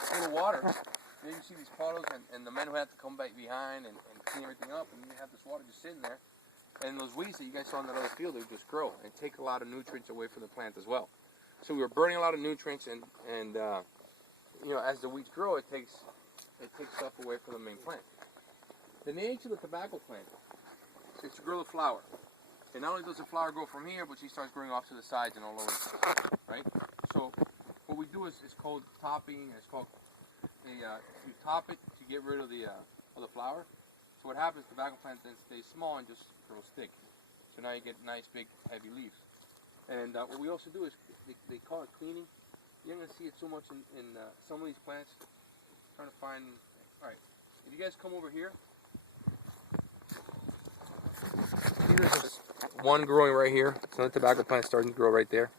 full of water. And then you see these puddles, and the men who have to come back behind and clean everything up, and you have this water just sitting there. And those weeds that you guys saw in that other field, they would just grow and take a lot of nutrients away from the plant as well. So we were burning a lot of nutrients, and you know, as the weeds grow, it takes stuff away from the main plant. The nature of the tobacco plant is to grow the flower. And not only does the flower grow from here, but she starts growing off to the sides and all over, right? So what we do is called topping. It's called you top it to get rid of the flower. So what happens? Tobacco plant then stays small and just grows thick. So now you get nice big heavy leaves. And what we also do is they call it cleaning. You're not gonna see it so much in some of these plants. I'm trying to find. All right, if you guys come over here, see there's just one growing right here. So the tobacco plant starting to grow right there.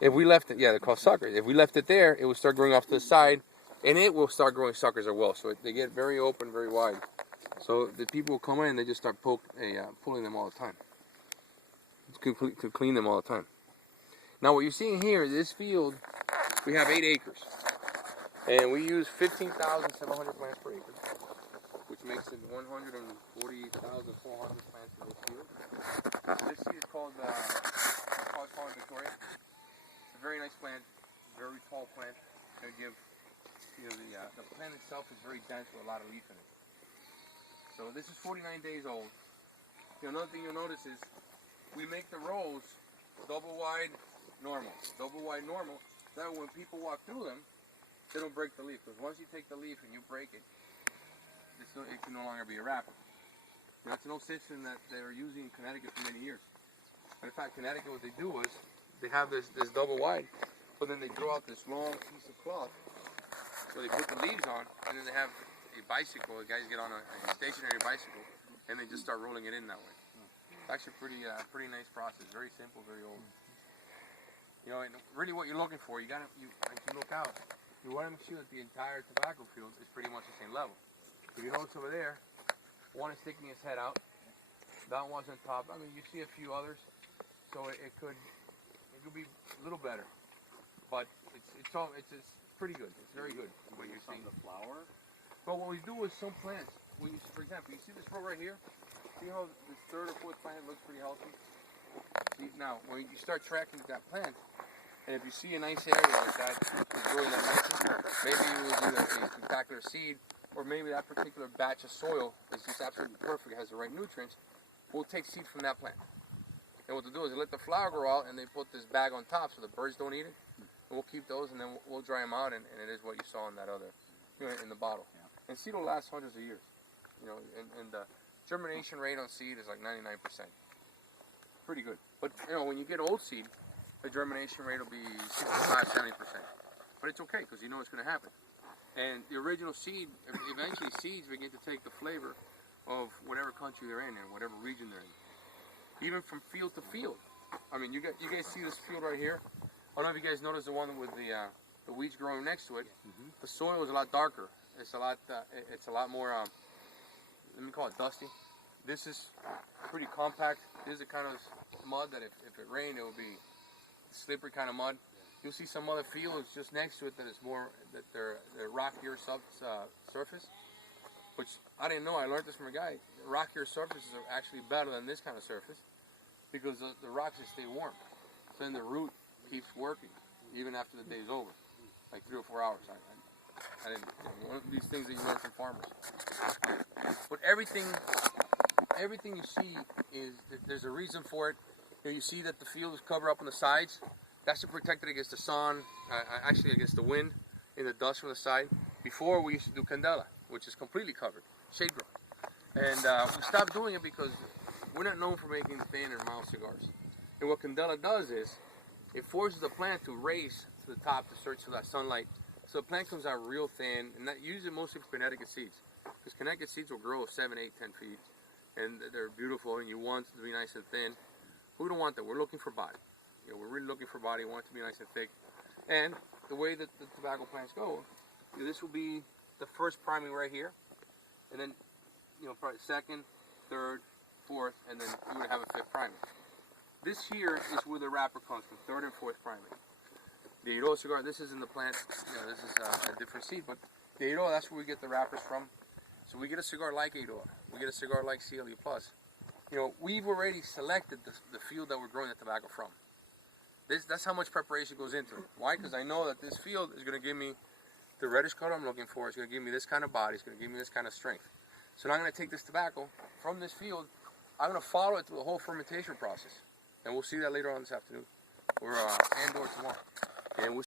If we left it, yeah, they're called suckers. If we left it there, it would start growing off to the side, and it will start growing suckers as well. So they get very open, very wide. So the people will come in and they just start pulling them all the time. To clean them all the time. Now what you're seeing here, this field, we have 8 acres. And we use 15,700 plants per acre, which makes it 140,400 plants in this field. This seed is called Victoria. It's a very nice plant, very tall plant. It's going to give, you know, the plant itself is very dense with a lot of leaf in it. So this is 49 days old. You know, another thing you'll notice is we make the rows double wide normal. Double wide normal. That way when people walk through them, they don't break the leaf. Because once you take the leaf and you break it, it can no longer be a wrapper. That's an old system that they were using in Connecticut for many years. But in fact, Connecticut, what they do is they have this double wide, but then they draw out this long piece of cloth. So they put the leaves on, and then they have a bicycle. The guys get on a stationary bicycle, and they just start rolling it in that way. It's actually pretty nice process. Very simple, very old. You know, and really what you're looking for, if you look out, you want to make sure that the entire tobacco field is pretty much the same level. If you notice over there, one is sticking his head out. That one's on top. I mean, you see a few others, so it could be a little better, but it's pretty good. It's very good. What you're seeing the flower. But what we do is some plants. For example, you see this row right here. See how this third or fourth plant looks pretty healthy. See, now when you start tracking that plant, and if you see a nice area like that, it's growing that nicely, maybe it was either a spectacular seed, or maybe that particular batch of soil is just absolutely perfect, has the right nutrients. We'll take seed from that plant. And what to do is let the flower grow out, and they put this bag on top so the birds don't eat it. And we'll keep those, and then we'll dry them out, and it is what you saw in that other, in the bottle. Yeah. And seed will last hundreds of years. You know, and the germination rate on seed is like 99%. Pretty good. But you know, when you get old seed, the germination rate will be 65, 70%. But it's okay because you know it's going to happen. And the original seed, eventually seeds begin to take the flavor of whatever country they're in and whatever region they're in. Even from field to field. I mean, you guys see this field right here? I don't know if you guys noticed the one with the weeds growing next to it. Mm-hmm. The soil is a lot darker. It's a lot more, let me call it dusty. This is pretty compact. This is the kind of mud that if it rained, it would be slippery kind of mud. You'll see some other fields just next to it that it's more, that they're rockier surface, which I didn't know. I learned this from a guy. Rockier surfaces are actually better than this kind of surface because the rocks just stay warm. So then the root keeps working even after the day's over, like 3 or 4 hours. I didn't, one of these things that you learn from farmers. But everything you see is there's a reason for it. You see that the field is covered up on the sides. That's to protect it against the sun, actually against the wind and the dust from the side. Before we used to do candela, which is completely covered, shade grown. And we stopped doing it because we're not known for making thin or mild cigars. And what candela does is it forces the plant to raise to the top to search for that sunlight. So the plant comes out real thin, and that usually mostly for Connecticut seeds. Because Connecticut seeds will grow 7, 8, 10 feet. And they're beautiful, and you want it to be nice and thin. We don't want that. We're looking for body. You know, we're really looking for body. We want it to be nice and thick. And the way that the tobacco plants go, this will be the first priming right here. And then, probably second, third, fourth, and then you would have a fifth priming. This here is where the wrapper comes from, third and fourth priming. The Eiroa cigar, this isn't the plant, this is a different seed, but the Eiroa, that's where we get the wrappers from. So we get a cigar like Eiroa, we get a cigar like CLE Plus. We've already selected the field that we're growing the tobacco from. That's how much preparation goes into it. Why? Because I know that this field is going to give me the reddish color I'm looking for. It's going to give me this kind of body. It's going to give me this kind of strength. So now I'm going to take this tobacco from this field. I'm going to follow it through the whole fermentation process. And we'll see that later on this afternoon or tomorrow. And we'll